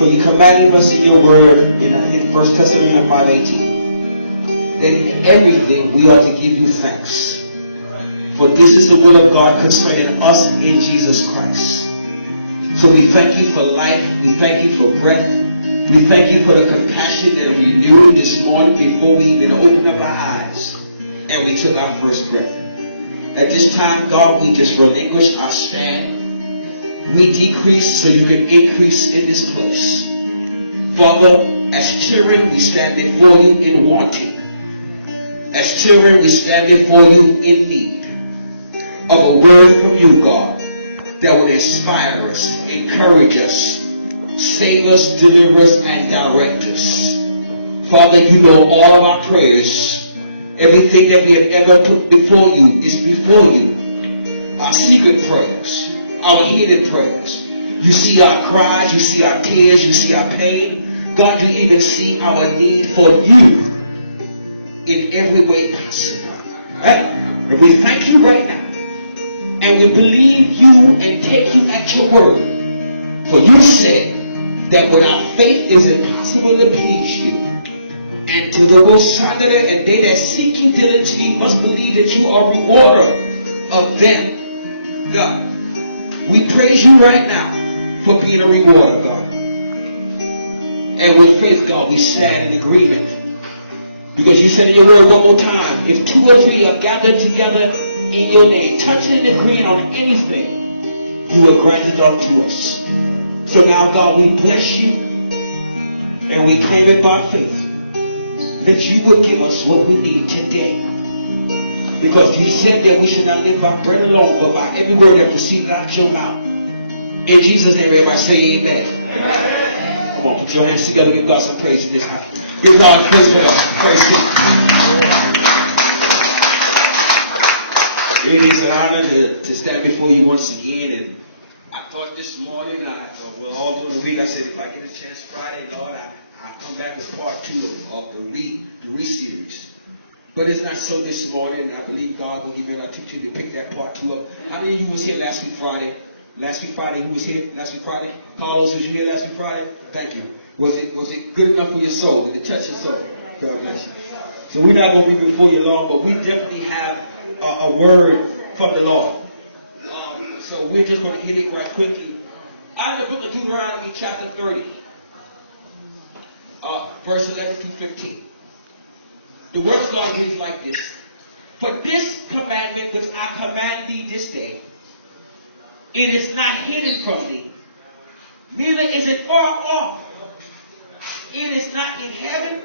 For you commanded us in your word in 1 Thessalonians 5:18 that in everything we ought to give you thanks. For this is the will of God concerning us in Jesus Christ. So we thank you for life. We thank you for breath. We thank you for the compassion that renewed this morning before we even opened up our eyes and we took our first breath. At this time, God, we just relinquish our stand. We decrease so you can increase in this place. Father, as children, we stand before you in wanting. As children, we stand before you in need of a word from you, God, that will inspire us, encourage us, save us, deliver us, and direct us. Father, you know all of our prayers. Everything that we have ever put before you is before you. Our secret prayers, our hidden prayers. You see our cries, you see our tears, you see our pain. God, you even see our need for you in every way possible. Right? And we thank you right now. And we believe you and take you at your word. For you said that without faith it is impossible to please you. And to the Most-High, and they that seek you diligently must believe that you are a rewarder of them. God, we praise you right now for being a rewarder, God. And with faith, God, we stand in agreement. Because you said in your word one more time, if 2 or 3 are gathered together in your name, touching and agreeing on anything, you will grant it unto us. So now, God, we bless you and we claim it by faith that you will give us what we need today. Because you said that we should not live by bread alone, but by every word that proceeds out of your mouth. In Jesus' name, everybody say amen. Come on, put your hands together, give God some praise in this house. Give God praise for us. Praise Him. It is an honor to stand before you once again. And I thought this morning, all during the week, I said, if I get a chance Friday, Lord, I'll come back with part 2 of the re-series. But it's not so this morning. I believe God will give me an opportunity to pick that part 2 up. How many of you was here last week Friday? Last week Friday, who was here last week Friday? Carlos, was you here last week Friday? Thank you. Was it good enough for your soul? Did it touch your soul? God bless you. So we're not going to be before you long, but we definitely have a word from the Lord. So we're just going to hit it right quickly. Out of the book of Deuteronomy, chapter 30, verse 11 through 15. The word of God is like this. For this commandment which I command thee this day, it is not hidden from thee, neither is it far off. It is not in heaven,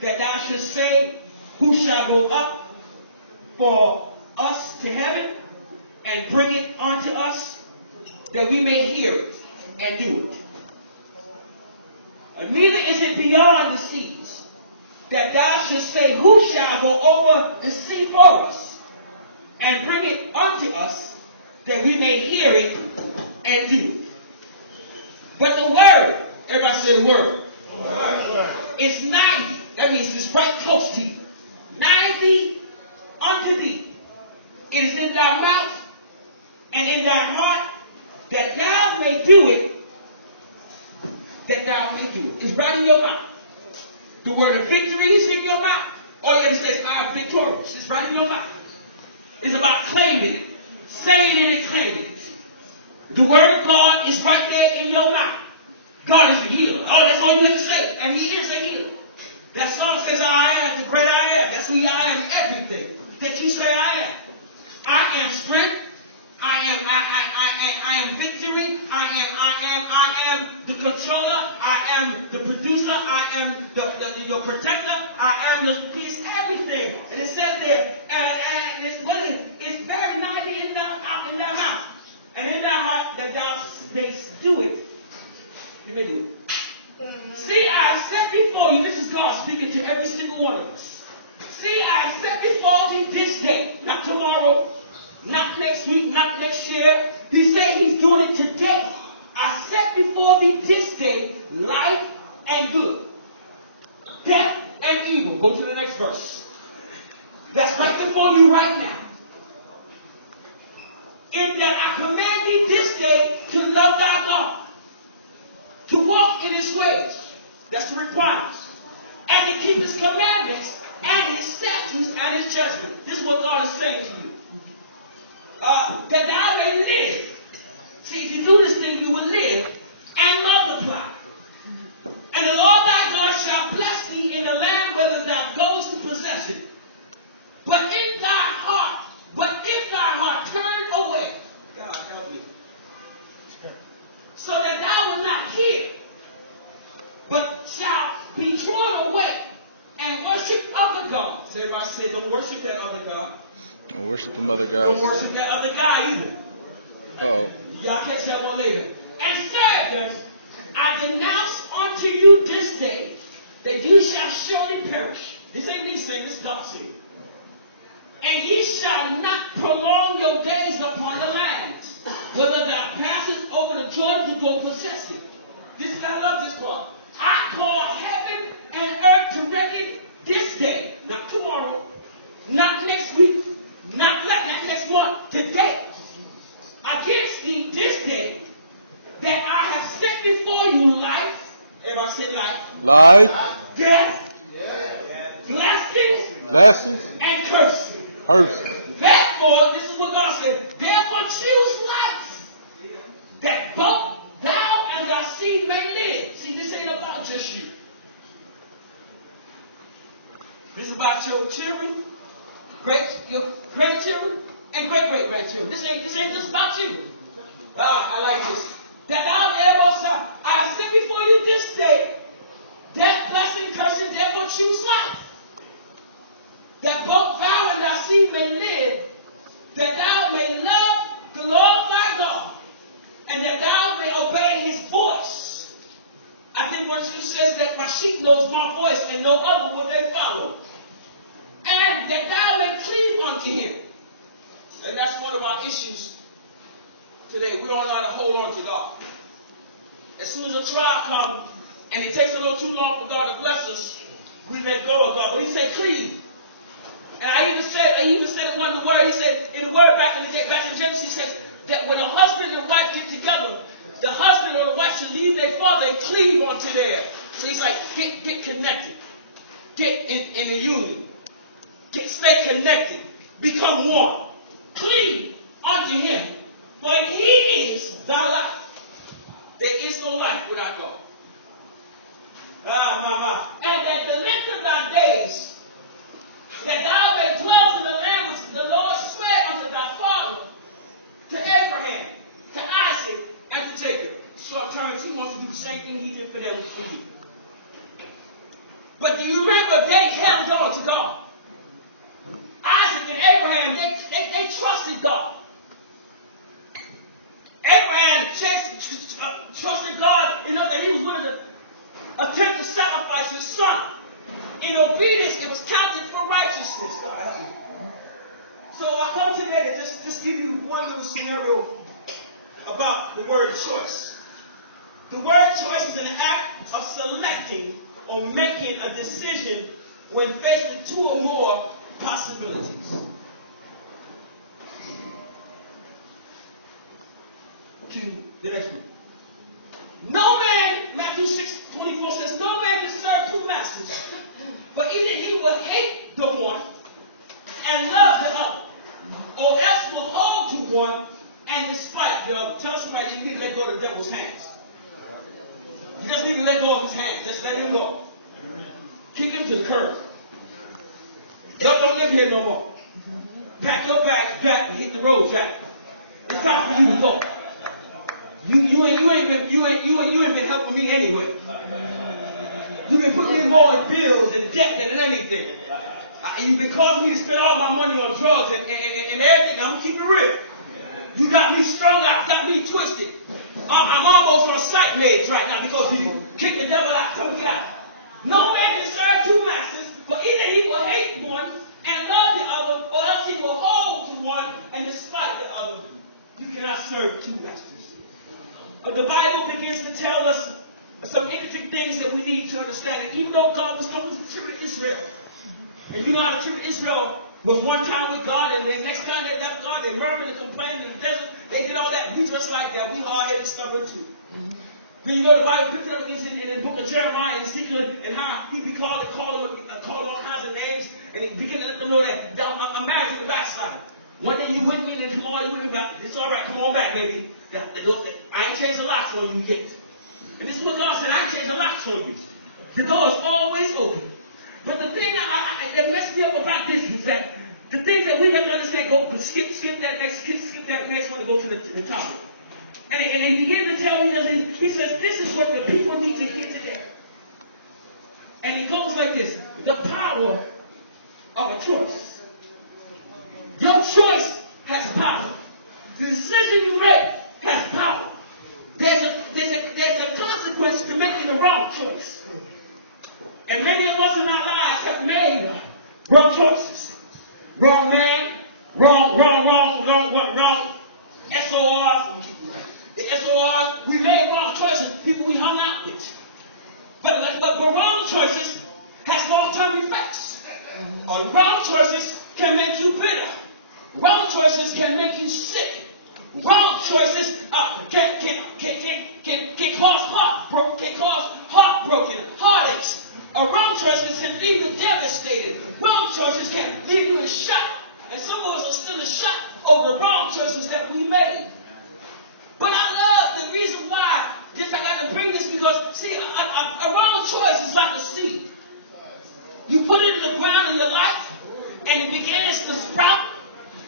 that thou shouldst say, who shall go up for us to heaven and bring it unto us, that we may hear it and do it. And neither is it beyond the seas, that thou shouldst say, who shall go over the sea for us and bring it unto us, that we may hear it and do it. But the word, everybody say the word. It's nigh, that means it's right close to you. Nigh thee, unto thee. It is in thy mouth and in thy heart, that thou may do it, that thou may do it. It's right in your mouth. The word of victory is in your mouth. All you have to say is, I am victorious. It's right in your mouth. It's about claiming it, saying it and claiming it. The word of God is right there in your mouth. God is a healer. Oh, that's all you have to say. And He is a healer. That song says, I am the great I am. That's who I am, everything that you say I am. I am strength. I am victory. I am the controller. I am the producer. I am the protector. I am He's everything. And it says there, and it's what it is. It's very nigh in thy mouth. And in thy heart that thou mayst do it. You may do it. See, I set before you, this is God speaking to every single one of us. See, I set before thee this day, not tomorrow, not next week, not next year. He said He's doing it today. I set before thee this day life and good, death and evil. Go to the next verse. That's right before you right now. In that I command thee this day to love thy God, to walk in his ways. That's the requirements. And to keep his commandments and his statutes and his judgment. This is what God is saying to you. That thou may live. See, if you do this thing, you will live and multiply. And the Lord thy God shall bless thee in the land whether thou goest to possess it. But if thy heart turn away, God help me, so that thou wilt not hear, but shall be drawn away and worship other gods. Everybody say, don't worship that other God. Don't worship another God. Don't worship that other guy either. Y'all catch that one later. And serve them. I denounce unto you this day that you shall surely perish. This ain't me saying, this is God saying. And ye shall not prolong your days upon the land, whether thou passest over the Jordan to go possess it. This is, I love this part. I call heaven and earth to reckon this day, not tomorrow, not next week, not next month, today, against thee this day, that I have set before you life. Everybody say life. Life. Death. Blessings. And curses. Therefore, this is what God said. Therefore choose life, that both thou and thy seed may live. See, this ain't about just you. This is about your children, your grandchildren, and great-great-grandchildren. This ain't just about you. I like this. That thou therefore shalt, I set before you this day, death, blessing, cursing, therefore choose life. That both thou and thy seed may live, that thou may love the Lord thy God, and that thou may obey his voice. I think when it says that my sheep knows my voice and no other will they follow. And that thou may cleave unto him. And that's one of our issues today. We don't know how to hold on to God. As soon as a trial comes, and it takes a little too long for God to bless us, we let go of God. But he said cleave. And I even said in one of the words, he said, in the word back in the day, back in Genesis, he says that when a husband and wife get together, the husband or the wife should leave their father and cleave onto theirs. So he's like, get connected. Get in a union. Stay connected. Become one. Cleave unto him. For he is thy life. There is no life without God. And that the length of thy days, and thou may dwell in the land which the Lord sware unto thy father, to Abraham, to Isaac, and to Jacob. Short terms, he wants to do the same thing he did for them for you. But do you remember they held on to God? Isaac and Abraham, they trusted God. Abraham trusted God enough that he was willing to attempt to sacrifice his son. In obedience, it was counted for righteousness. So I come today to just give you one little scenario about the word choice. The word choice is an act of selecting or making a decision when faced with two or more possibilities. To the next one. No man, Matthew 6:24 says, no man can serve two masters, but either he will hate the one and love the other, or else will hold to one and despite the other. Tell somebody you need to let go of the devil's hands. You just need to let go of his hands. Just let him go. Kick him to the curb. Don't live here no more. Pack your bags, Jack, and hit the road, Jack. It's time for you to go. You ain't been helping me anyway. You've been putting me more in bills and debt than anything. You've been causing me to spend all my money on drugs and everything. I'm gonna keep it real. You got me strung out, got me twisted. I'm almost on sight meds right now because you kick the devil out, come get out. No man can serve two masters, but either he will hate one and love the other, or else he will hold to one and despite the other. You cannot serve two masters. The Bible begins to tell us some interesting things that we need to understand. And even though God was talking to the children of Israel, and you know how the children of Israel was one time with God, and the next time they left God, they murmured and complained in the desert. They did all that. We just like that. We hard-headed, stubborn too. Then you know the Bible picks it up against in the book of Jeremiah and speaking and how he be called and call all kinds of names, and he began to let them know that I'm married to the backside. One day you with me, then tomorrow you with me back. It's all right, come on back, baby. I ain't changed a lot for you yet. And this is what God said, I ain't changed a lot for you. The door is always open. But the thing that messed me up about this is that the things that we have to understand, skip that next one to go to the topic. And they begin to tell me, he says, this is what the people need to hear today. And it goes like this: the power of a choice. Your choice has power. The decision you make has power. There's a consequence to making the wrong choice. And many of us in our lives have made wrong choices. Wrong man, wrong SORs. The SORs, we made wrong choices, people we hung out with. But wrong choices has long-term effects. Wrong choices can make you bitter. Wrong choices can make you sick. Wrong choices can cause heartbroken, heartaches. Wrong choices can leave you devastated. Wrong choices can leave you in shock. And some of us are still in shock over the wrong choices that we made. But I love the reason why I got to bring this because, see, a wrong choice is like a seed. You put it in the ground in your life, and it begins to sprout,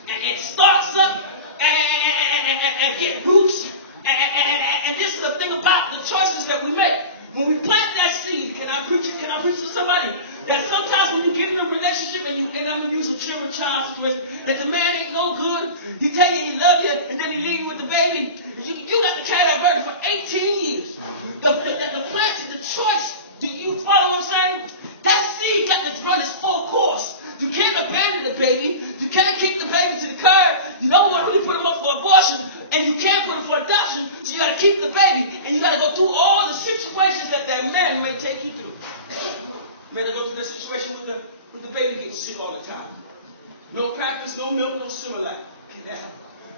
and it starts up, and get roots. And this is the thing about the choices that we make. When we plant that seed, can I preach to somebody? That sometimes when you get in a relationship, and I'm going to use some children child's choice, that the man ain't no good, he tell you he love you, and then he leave you with the baby. You got to carry that burden for 18 years. The plant, the choice, do you follow what I'm saying? That seed got to run its full course. You can't abandon the baby. You can't kick the baby to the curb. You don't want to really put him up for abortion, and you can't put him for adoption, so you got to keep the baby, and you got to go through all the situations that man may take you through. You better go through that situation with the baby getting sick all the time. No Pampers, no milk, no Similac.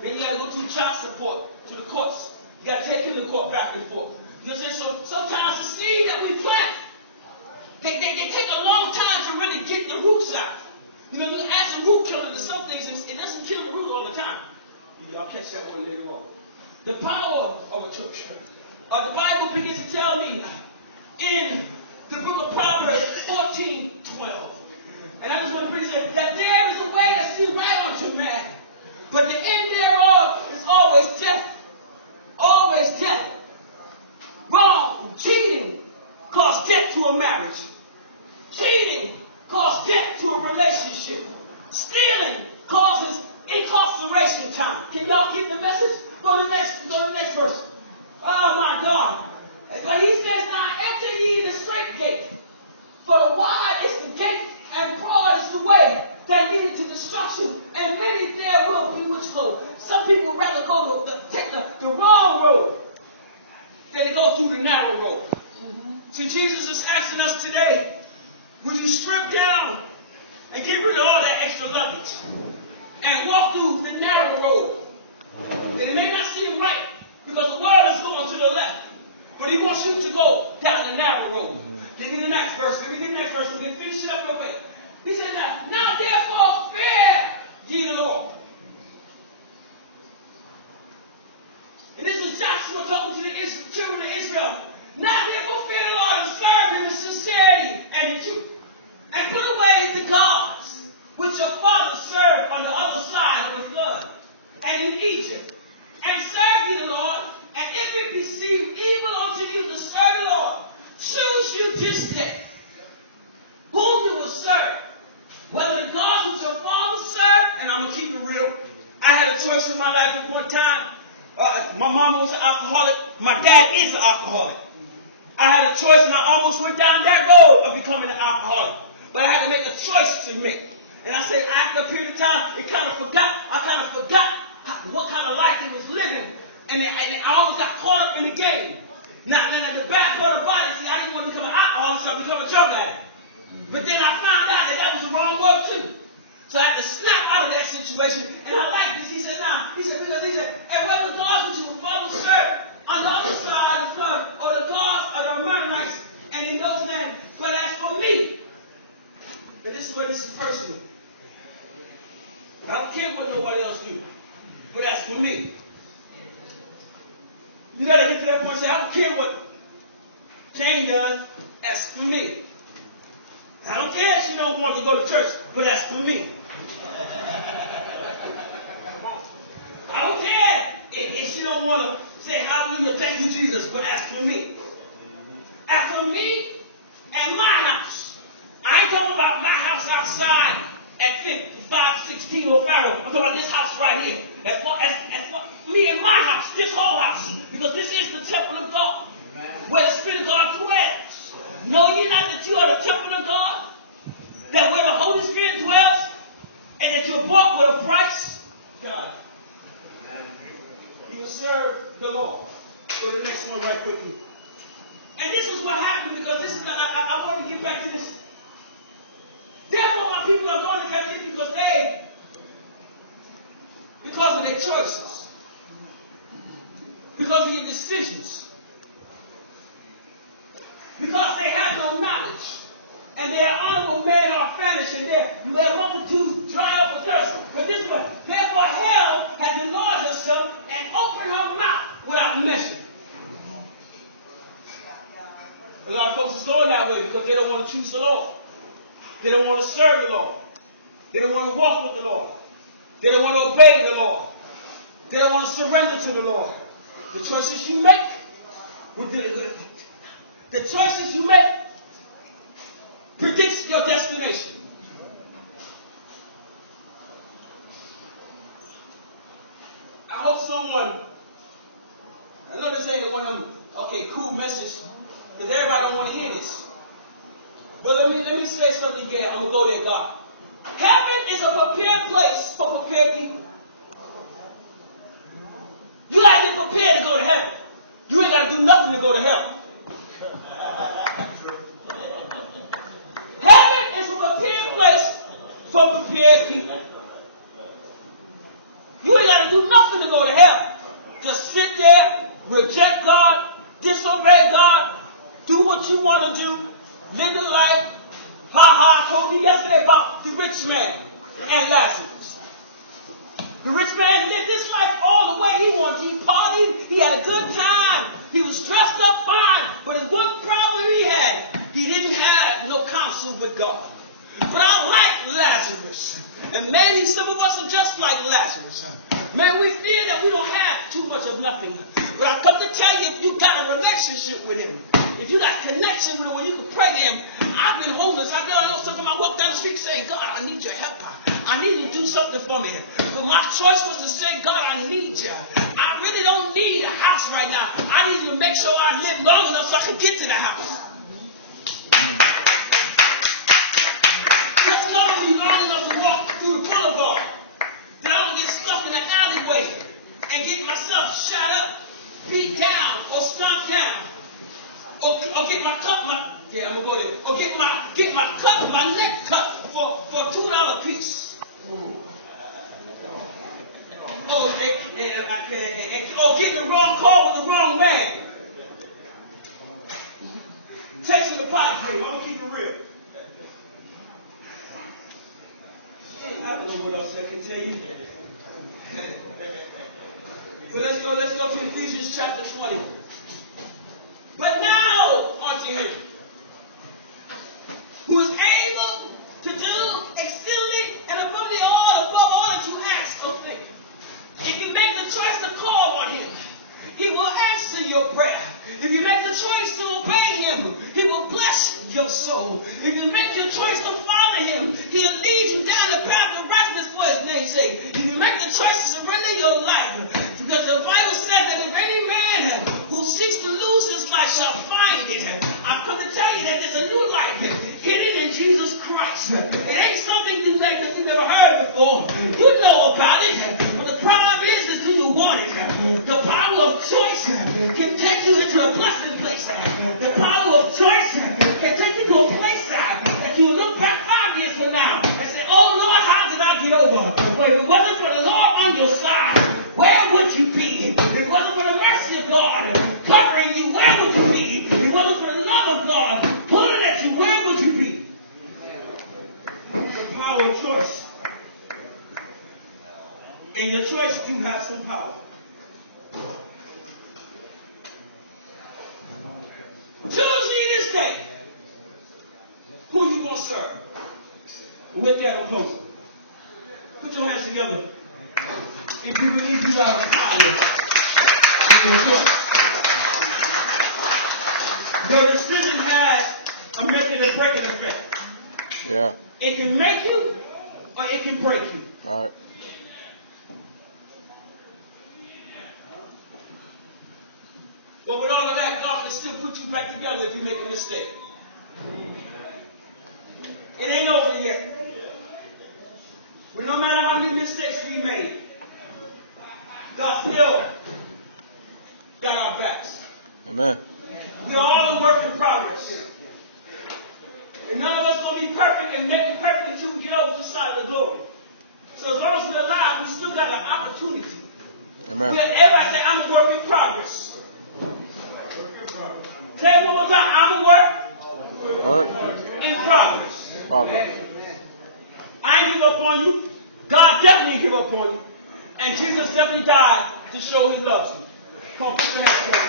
Then you got to go through child support, to the courts. You got to take him to court back and forth. You know what I'm saying? So sometimes the seed that we plant, they take a long time to really get the roots out. You know, you add some root killer to some things, it doesn't kill the root all the time. Y'all catch that one later on. The power of a church. The Bible begins to tell me in the book of Proverbs 14:12. And I just want to bring you that there is a way that seems right unto man, but the end thereof is always death. Always death. Wrong. Cheating caused death to a marriage. Cheating caused death to a relationship. Stealing causes incarceration time. Can y'all get the message? Go to the next verse. Oh my God. But he says, now enter ye the straight gate. For wide is the gate, and broad is the way that leads to destruction, and many there will be which go. Some people rather take the wrong road than to go through the narrow road. See, Jesus is asking us today, would you strip down and get rid of all that extra luggage and walk through the narrow road? And it may not seem right because the world is going to the left, but he wants you to go down the narrow road. Give me the next verse. We're going to finish it up real quick. He said, now therefore fear ye the Lord. And this is Joshua talking to the children of Israel. Now therefore fear the Lord and serve him in sincerity and in truth. And put away the gods which your fathers served on the other side of the flood and in Egypt. And serve ye the Lord, and if it be seem evil unto you to serve the Lord, choose you this day whom you will serve. Whether the gods which your fathers served, and I'm going to keep it real. I had a choice in my life at one time. My mom was an alcoholic. My dad is an alcoholic. I had a choice, and I almost went down that road of becoming an alcoholic. But I had to make a choice to make. And I said, after a period of time, I kind of forgot what kind of life they was living. And I always got caught up in the game. Now, the bad part about it is I didn't want to become an alcoholic, so I become a drug addict. But then I found out that was the wrong word too. So I had to snap out of that situation. And I like this. He said, and whether the gods which your father served on the other side of the flood or the because they have no knowledge. And their honorable men are famished, and their multitudes dry up with thirst. But this one, therefore hell has enlarged herself and opened her mouth without measure. A lot of folks are going that way because they don't want to choose the Lord. They don't want to serve the Lord. They don't want to walk with the Lord. They don't want to obey the Lord. They don't want to surrender to the Lord. The choices you make, the choices you make predicts your destination. I hope someone, I know this ain't one of them, cool message, because everybody don't want to hear this. But let me say something again. I'm going to go there, God. Heaven is a prepared place for prepared people. You got to get prepared to go to heaven. You ain't got to do nothing to go to heaven. Heaven is a prepared place for prepared people. You ain't got to do nothing to go to heaven. Just sit there, reject God, disobey God, do what you want to do, live your life. I told you yesterday about the rich man and Lazarus. The rich man lived this life all the way he wanted. He partied, he had a good time, he was dressed up fine, but his one problem he had, he didn't have no counsel with God. But I like Lazarus. And maybe some of us are just like Lazarus. Man, we fear that we don't have too much of nothing. But I've come to tell you, if you got a relationship with him, if you got connection with him where you can pray to him, I've been homeless. I've done something. I walk down the street saying, God, I need your help. I need you to do something for me. But my choice was to say, God, I need you. I really don't need a house right now. I need you to make sure I live long enough so I can get to the house. Just know me long enough to walk through the boulevard. That I don't get stuck in the alleyway and get myself shot up, beat down, or stomped down. Or get my cut, I'm gonna go there. Or get my neck cut for a $2 piece. Or get the wrong call with the wrong man. Texting the pot cream. I'm gonna keep it real. I don't know what else I can tell you. But let's go to Ephesians chapter 20. But now unto him, who is able to do exceedingly and above all that you ask or think. If you make the choice to call on him, he will answer your prayer. If you make the choice to obey him, he will bless your soul. If you make your choice to follow him, he'll lead you down the path of righteousness for his name's sake. If you make the choice to surrender your life, because the Bible says that if any man who seeks to lose his life shall find it. I've come to tell you that there's a new life hidden in Jesus Christ. It ain't something you've never heard before. You know about it. But the problem is do you want it? The power of choice can take you into a blessed place. The power of choice can take you to a place that you will look back 5 years from now and say, oh Lord, how did I get over? But if it wasn't for the Lord on your side, where would you be? If it wasn't for the mercy of God covering you, where would you be? If it wasn't for the love of God pulling at you, where would you be? The power of choice. In your choice, you have some power. Choose ye this day who you going to serve. With that, I'm closing. Put your hands together. If you believe you are power, your decision has a making and breaking effect. Yeah. It can make you or it can break you. All right. But with all of that, God can still put you back together if you make a mistake. It ain't over yet. But no matter how many mistakes we made, God still got our backs. Amen. We are all a work in progress. And none of us going to be perfect and make it perfect until we get over the side of the glory. show He loves you. Come on, put your hands together.